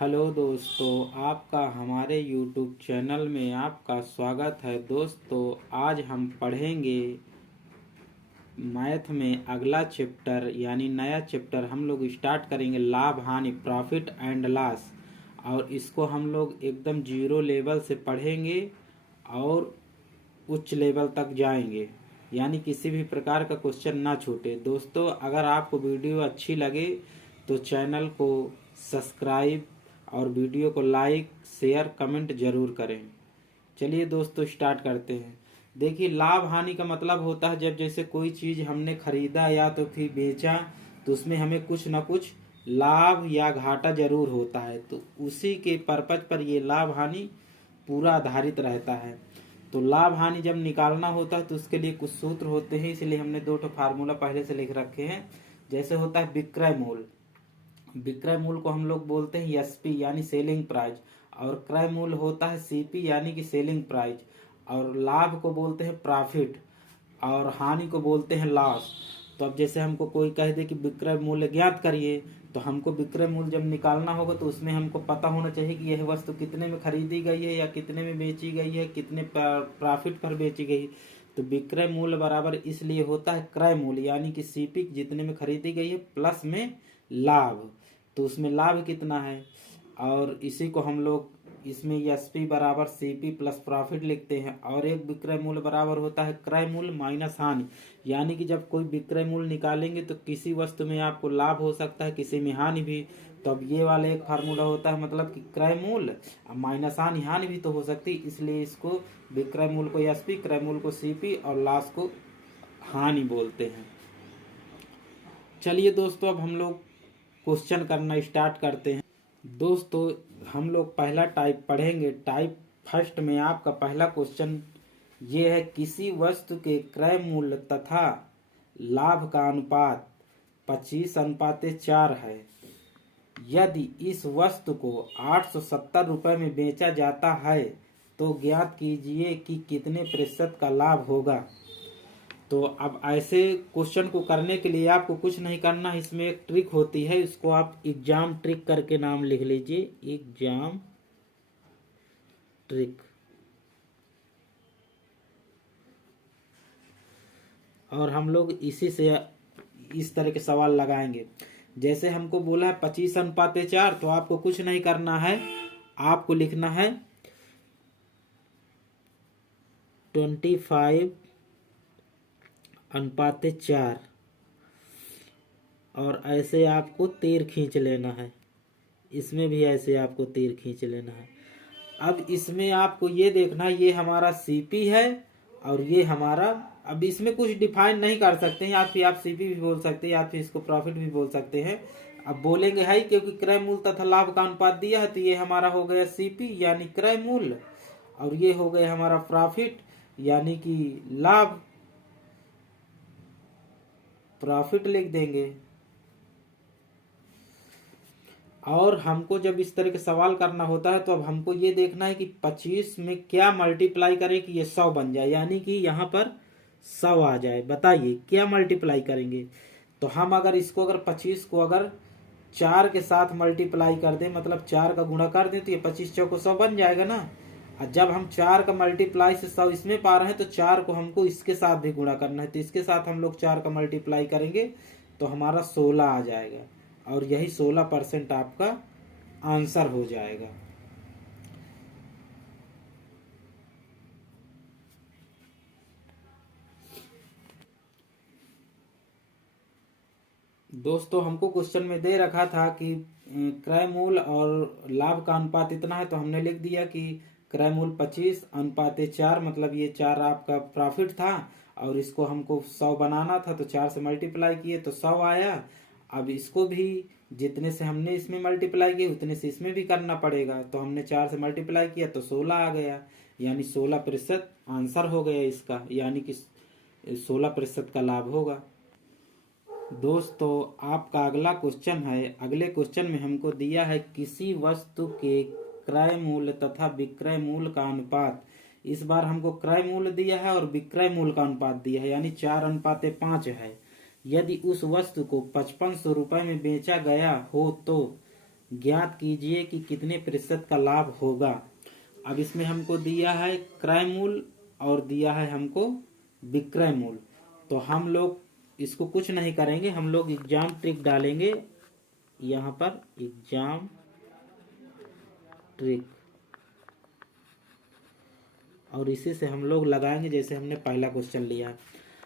Hello दोस्तों, आपका हमारे YouTube चैनल में आपका स्वागत है। दोस्तों, आज हम पढ़ेंगे मैथ में अगला चैप्टर यानी नया चैप्टर हम लोग स्टार्ट करेंगे, लाभ हानि, प्रॉफिट एंड लॉस। और इसको हम लोग एकदम जीरो लेवल से पढ़ेंगे और उच्च लेवल तक जाएंगे, यानी किसी भी प्रकार का क्वेश्चन ना छूटे। दोस्तों, अगर आपको वीडियो अच्छी लगे तो चैनल को सब्सक्राइब और वीडियो को लाइक शेयर कमेंट जरूर करें। चलिए दोस्तों, स्टार्ट करते हैं। देखिए, लाभ हानि का मतलब होता है जब जैसे कोई चीज़ हमने खरीदा या तो फिर बेचा तो उसमें हमें कुछ ना कुछ लाभ या घाटा जरूर होता है, तो उसी के पर्पज पर ये लाभ हानि पूरा आधारित रहता है। तो लाभ हानि जब निकालना होता है तो उसके लिए कुछ सूत्र होते हैं, इसलिए हमने दो फार्मूला पहले से लिख रखे हैं। जैसे होता है विक्रय मूल्य, विक्रय मूल्य को हम लोग बोलते हैं एसपी यानी सेलिंग प्राइस, और क्रय मूल्य होता है सीपी यानी कि सेलिंग प्राइस, और लाभ को बोलते हैं प्रॉफिट, और हानि को बोलते हैं लॉस। तो अब जैसे हमको कोई कह दे कि विक्रय मूल्य ज्ञात करिए, तो हमको विक्रय मूल्य जब निकालना होगा तो उसमें हमको पता होना चाहिए कि यह वस्तु कितने में खरीदी गई है या कितने में बेची गई है, कितने प्रॉफिट पर बेची गई। तो विक्रय मूल्य बराबर इसलिए होता है क्रय मूल्य यानी कि सीपी जितने में खरीदी गई है प्लस में लाभ, तो उसमें लाभ कितना है। और इसी को हम लोग इसमें एसपी बराबर सीपी प्लस प्रॉफिट लिखते हैं। और एक विक्रय मूल्य बराबर होता है क्रय मूल्य माइनस हानि, यानी कि जब कोई विक्रय मूल्य निकालेंगे तो किसी वस्तु में आपको लाभ हो सकता है, किसी में हानि भी। तो अब ये वाला एक फार्मूला होता है, मतलब कि क्रय मूल्य माइनस हानि, हानि भी तो हो सकती है, इसलिए इसको विक्रय मूल्य को एसपी, क्रय मूल्य को सीपी और लॉस को हानि बोलते हैं। चलिए दोस्तों, अब हम लोग क्वेश्चन करना स्टार्ट करते हैं। दोस्तों, हम लोग पहला टाइप पढ़ेंगे। टाइप फर्स्ट में आपका पहला क्वेश्चन ये है, किसी वस्तु के क्रय मूल्य तथा लाभ का अनुपात 25:4 है। यदि इस वस्तु को 870 रुपये में बेचा जाता है तो ज्ञात कीजिए कि कितने प्रतिशत का लाभ होगा। तो अब ऐसे क्वेश्चन को करने के लिए आपको कुछ नहीं करना, इसमें एक ट्रिक होती है, इसको आप एग्जाम ट्रिक करके नाम लिख लीजिए, एग्जाम ट्रिक। और हम लोग इसी से इस तरह के सवाल लगाएंगे। जैसे हमको बोला है 25:4, तो आपको कुछ नहीं करना है, आपको लिखना है 25:4, और ऐसे आपको तीर खींच लेना है, इसमें भी ऐसे आपको तीर खींच लेना है। अब इसमें आपको ये देखना है, ये हमारा सीपी है और ये हमारा, अब इसमें कुछ डिफाइन नहीं कर सकते हैं, या फिर आप सीपी भी बोल सकते हैं या फिर इसको प्रॉफिट भी बोल सकते हैं। अब बोलेंगे है क्योंकि क्रय मूल्य तथा लाभ का अनुपात दिया है, तो ये हमारा हो गया सीपी यानी क्रय मूल्य, और ये हो गया हमारा प्रॉफिट यानी कि लाभ, प्रॉफिट लिख देंगे। और हमको जब इस तरह के सवाल करना होता है तो अब हमको ये देखना है कि 25 में क्या मल्टीप्लाई करें कि ये 100 बन जाए, यानी कि यहाँ पर 100 आ जाए। बताइए क्या मल्टीप्लाई करेंगे। तो हम अगर इसको, अगर 25 को अगर 4 के साथ मल्टीप्लाई कर दें, मतलब 4 का गुणा कर दें, तो ये 25 चौको 100 बन जाएगा ना। और जब हम 4 का मल्टीप्लाई से 100 इसमें पा रहे हैं तो 4 को हमको इसके साथ भी गुणा करना है, तो इसके साथ हम लोग 4 का मल्टीप्लाई करेंगे तो हमारा 16 आ जाएगा, और यही 16% आपका आंसर हो जाएगा। दोस्तों, हमको क्वेश्चन में दे रखा था कि क्रय मूल्य और लाभ का अनुपात इतना है, तो हमने लिख दिया कि क्रय मूल्य 25:4, मतलब ये 4 आपका प्रॉफिट था, और इसको हमको 100 बनाना था तो 4 से मल्टीप्लाई किए तो 100 आया। अब इसको भी जितने से हमने इसमें मल्टीप्लाई किया उतने से इसमें भी करना पड़ेगा, तो हमने 4 से मल्टीप्लाई किया तो 16 आ गया, यानी 16% आंसर हो गया इसका, यानी कि 16% का लाभ होगा। दोस्तों, आपका अगला क्वेश्चन है। अगले क्वेश्चन में हमको दिया है, किसी वस्तु के क्रय मूल्य तथा विक्रय मूल्य का अनुपात। इस बार हमको क्रय मूल्य दिया है और विक्रय मूल्य का अनुपात दिया है, यानी 4:5 है। यदि उस वस्तु को 5500 रुपये में बेचा गया हो तो ज्ञात कीजिए कि कितने प्रतिशत का लाभ होगा। अब इसमें हमको दिया है क्रय मूल्य और दिया है हमको विक्रय मूल्य। तो हम लोग इसको कुछ नहीं करेंगे, हम लोग एग्जाम ट्रिक डालेंगे यहाँ पर, एग्जाम ट्रिक, और इसी से हम लोग लगाएंगे जैसे हमने पहला क्वेश्चन लिया है।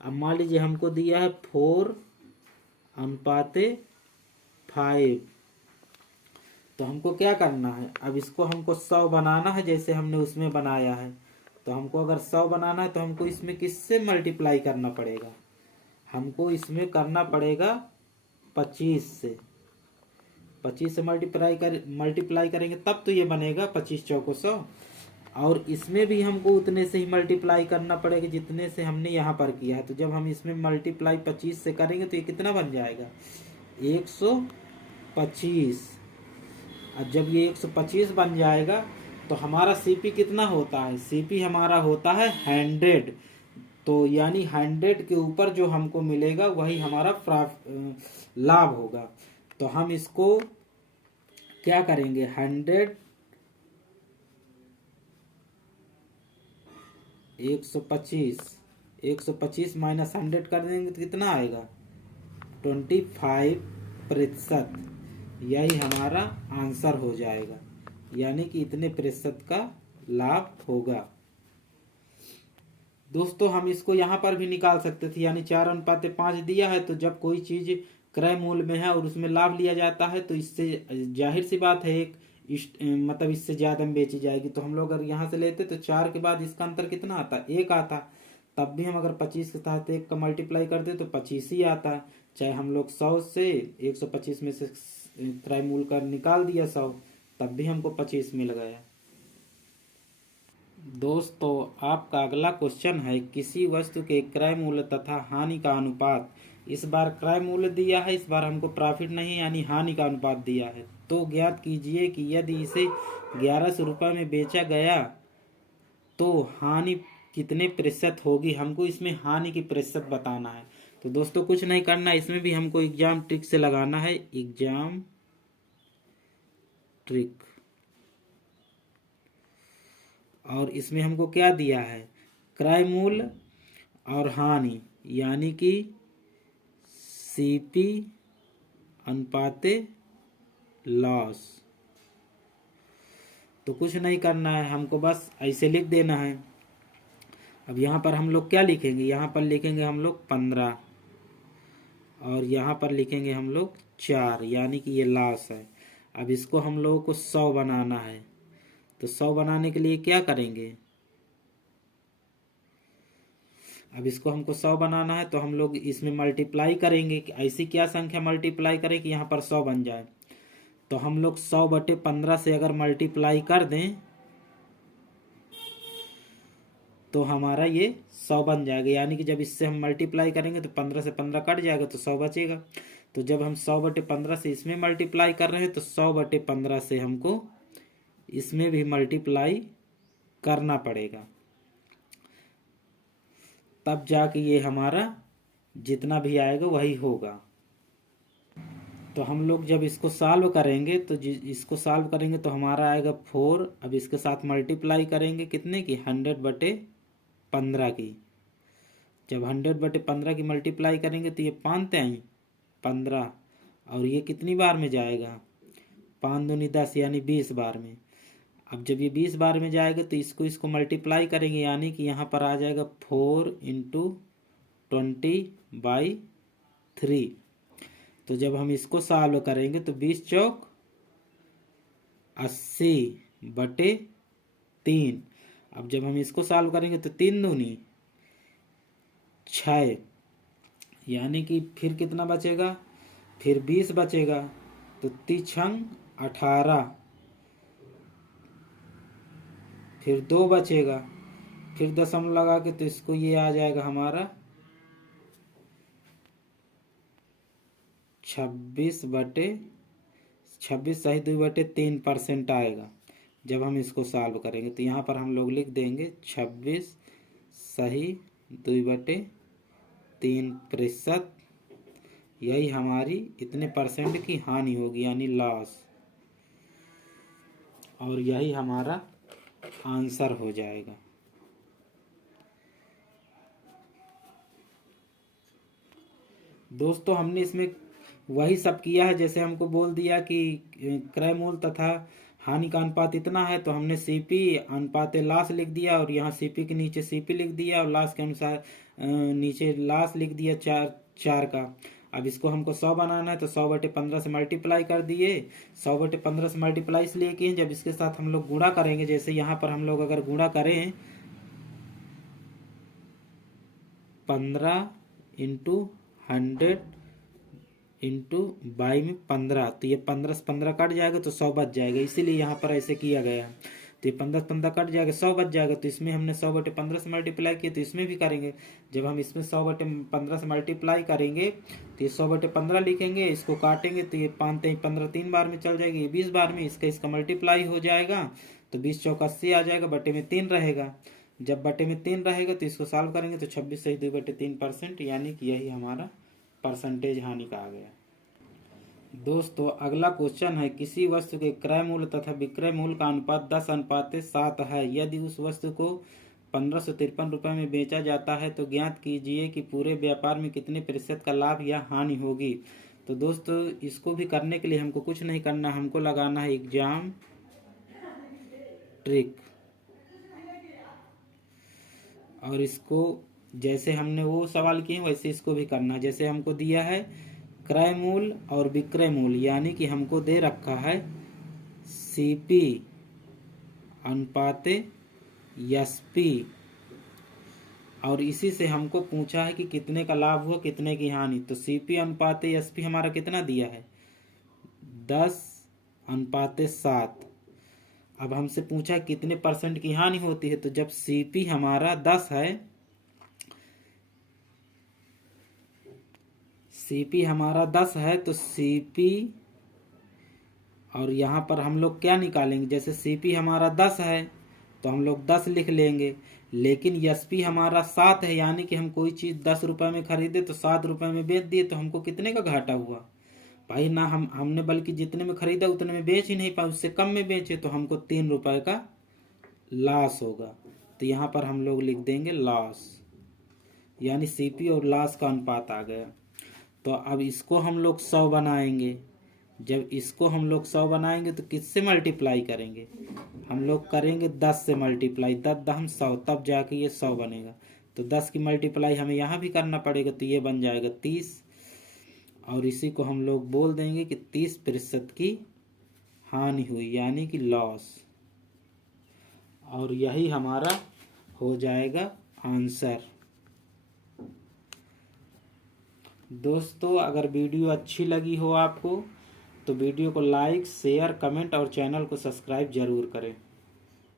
अब मान लीजिए हमको दिया है 4:5, तो हमको क्या करना है, अब इसको हमको 100 बनाना है जैसे हमने उसमें बनाया है। तो हमको अगर 100 बनाना है तो हमको इसमें किससे मल्टीप्लाई करना पड़ेगा, हमको इसमें करना पड़ेगा 25 से। 25 से मल्टीप्लाई करेंगे तब तो ये बनेगा 25 चौको 100। और इसमें भी हमको उतने से ही मल्टीप्लाई करना पड़ेगा जितने से हमने यहाँ पर किया है। तो जब हम इसमें मल्टीप्लाई 25 से करेंगे तो ये कितना बन जाएगा, 125। और जब ये 125 बन जाएगा तो हमारा सीपी कितना होता है, सीपी हमारा होता है 100। तो यानी 100 के ऊपर जो हमको मिलेगा वही हमारा लाभ होगा। तो हम इसको क्या करेंगे, 125 माइनस 100 कर देंगे तो कितना आएगा, 25%। यही हमारा आंसर हो जाएगा, यानी कि इतने प्रतिशत का लाभ होगा। दोस्तों हम इसको यहाँ पर भी निकाल सकते थे, यानी 4:5 दिया है तो जब कोई चीज क्रय मूल्य में है और उसमें लाभ लिया जाता है तो इससे जाहिर सी बात है मतलब इससे ज्यादा में बेची जाएगी। तो हम लोग अगर यहाँ से लेते तो 4 के बाद इसका अंतर कितना आता, 1 आता। तब भी हम अगर 25 के साथ 1 का मल्टीप्लाई करते तो 25 ही आता। चाहे हम लोग 100 से 125 में से क्रय मूल्य का निकाल दिया 100, तब भी हमको 25 मिल गया। दोस्तों आपका अगला क्वेश्चन है, किसी वस्तु के क्रय मूल्य तथा हानि का अनुपात। इस बार क्रय मूल्य दिया है, इस बार हमको प्रॉफिट नहीं यानी हानि का अनुपात दिया है। तो ज्ञात कीजिए कि यदि इसे 1100 रुपये में बेचा गया तो हानि कितने प्रतिशत होगी। हमको इसमें हानि की प्रतिशत बताना है। तो दोस्तों कुछ नहीं करना, इसमें भी हमको एग्जाम ट्रिक से लगाना है, एग्जाम ट्रिक। और इसमें हमको क्या दिया है, क्रय मूल्य और हानि, यानी कि सीपी अनुपाते लॉस। तो कुछ नहीं करना है, हमको बस ऐसे लिख देना है। अब यहाँ पर हम लोग क्या लिखेंगे, यहाँ पर लिखेंगे हम लोग 15 और यहाँ पर लिखेंगे हम लोग 4, यानी कि ये लॉस है। अब इसको हम लोगों को 100 बनाना है। तो 100 बनाने के लिए क्या करेंगे, अब इसको हमको 100 बनाना है तो हम लोग इसमें मल्टीप्लाई करेंगे कि ऐसी क्या संख्या मल्टीप्लाई करें कि यहाँ पर 100 बन जाए। तो हम लोग 100/15 से अगर मल्टीप्लाई कर दें तो हमारा ये 100 बन जाएगा, यानी कि जब इससे हम मल्टीप्लाई करेंगे तो 15 से 15 कट जाएगा तो 100 बचेगा। तो जब हम 100/15 से इसमें मल्टीप्लाई कर रहे हैं तो 100/15 से हमको इसमें भी मल्टीप्लाई करना पड़ेगा, तब जाके ये हमारा जितना भी आएगा वही होगा। तो हम लोग जब इसको सॉल्व करेंगे तो इसको सॉल्व करेंगे तो हमारा आएगा 4। अब इसके साथ मल्टीप्लाई करेंगे कितने की, 100/15 की। जब 100/15 की मल्टीप्लाई करेंगे तो ये 5 आई 15, और ये कितनी बार में जाएगा, 5 दूनी 10 यानी 20 बार में। अब जब ये 20 बार में जाएगा तो इसको मल्टीप्लाई करेंगे, यानी कि यहाँ पर आ जाएगा 4 × 20/3। तो जब हम इसको सॉल्व करेंगे तो 20 चौक 80/3। अब जब हम इसको सॉल्व करेंगे तो 3 दूनी 6, यानी कि फिर कितना बचेगा, फिर 20 बचेगा। तो 3×6 18, फिर 2 बचेगा, फिर दशमलव लगा के तो इसको ये आ जाएगा हमारा 26 सही 2/3% आएगा। जब हम इसको सॉल्व करेंगे तो यहाँ पर हम लोग लिख देंगे 26 सही 2/3%। यही हमारी इतने % की हानि होगी, यानी लॉस। और यही हमारा आंसर हो जाएगा। दोस्तों हमने इसमें वही सब किया है, जैसे हमको बोल दिया कि क्रय मूल्य तथा हानि का अनुपात इतना है, तो हमने सीपी अनुपात लास लिख दिया और यहाँ सीपी के नीचे सीपी लिख दिया और लास के अनुसार नीचे लास लिख दिया 4 का। अब इसको हमको 100 बनाना है, तो 100/15 से मल्टीप्लाई कर दिए। 100/15 से मल्टीप्लाई इसलिए किए जब इसके साथ हम लोग गुणा करेंगे, जैसे यहाँ पर हम लोग अगर गुणा करें 15 इंटू 100 इंटू 22 में 15, तो ये 15 से 15 कट जाएगा तो 100 बच जाएगा, इसीलिए यहाँ पर ऐसे किया गया। तो ये 15 से 15 कट जाएगा, 100 बच जाएगा। तो इसमें हमने 100/15 से मल्टीप्लाई किया, तो इसमें भी करेंगे। जब हम इसमें 100/15 से मल्टीप्लाई करेंगे तो ये 100/15 लिखेंगे, इसको काटेंगे तो ये 5×3 3 बार में चल जाएगी, ये 20 बार में इसका मल्टीप्लाई हो जाएगा। तो 20 चौक 80 आ जाएगा, बटे में 3 रहेगा। जब बटे में 3 रहेगा तो इसको सॉल्व करेंगे तो 26/2/3%, यानी कि यही हमारा परसेंटेज हानि का आ गया। दोस्तों अगला क्वेश्चन है, किसी वस्तु के क्रय मूल्य तथा विक्रय मूल्य का अनुपात 10:7 है। यदि उस वस्तु को 1553 रुपये में बेचा जाता है तो ज्ञात कीजिए कि पूरे व्यापार में कितने प्रतिशत का लाभ या हानि होगी। तो दोस्तों इसको भी करने के लिए हमको कुछ नहीं करना, हमको लगाना है एग्जाम ट्रिक। और इसको जैसे हमने वो सवाल किए वैसे इसको भी करना है। जैसे हमको दिया है क्रय मूल्य और विक्रय मूल्य, यानी कि हमको दे रखा है सीपी अनुपात एसपी, और इसी से हमको पूछा है कि कितने का लाभ हुआ कितने की हानि। तो सीपी अनुपात एसपी हमारा कितना दिया है 10:7। अब हमसे पूछा कितने % की हानि होती है, तो जब सीपी हमारा 10 है, सीपी हमारा 10 है तो सीपी, और यहाँ पर हम लोग क्या निकालेंगे, जैसे सीपी हमारा 10 है तो हम लोग 10 लिख लेंगे, लेकिन एसपी हमारा 7 है, यानी कि हम कोई चीज़ 10 रुपये में खरीदे तो 7 रुपये में बेच दिए, तो हमको कितने का घाटा हुआ भाई ना। हमने बल्कि जितने में खरीदा उतने में बेच ही नहीं पाए, उससे कम में बेचे, तो हमको 3 रुपये का लॉस होगा। तो यहाँ पर हम लोग लिख देंगे लॉस, यानी सीपी और लॉस का अनुपात आ गया। तो अब इसको हम लोग 100 बनाएंगे। जब इसको हम लोग 100 बनाएंगे तो किससे मल्टीप्लाई करेंगे, हम लोग करेंगे 10 से मल्टीप्लाई, 10×100, तब जाके ये 100 बनेगा। तो 10 की मल्टीप्लाई हमें यहाँ भी करना पड़ेगा, तो ये बन जाएगा 30, और इसी को हम लोग बोल देंगे कि 30% की हानि हुई, यानी कि लॉस, और यही हमारा हो जाएगा आंसर। दोस्तों अगर वीडियो अच्छी लगी हो आपको तो वीडियो को लाइक, शेयर, कमेंट और चैनल को सब्सक्राइब जरूर करें।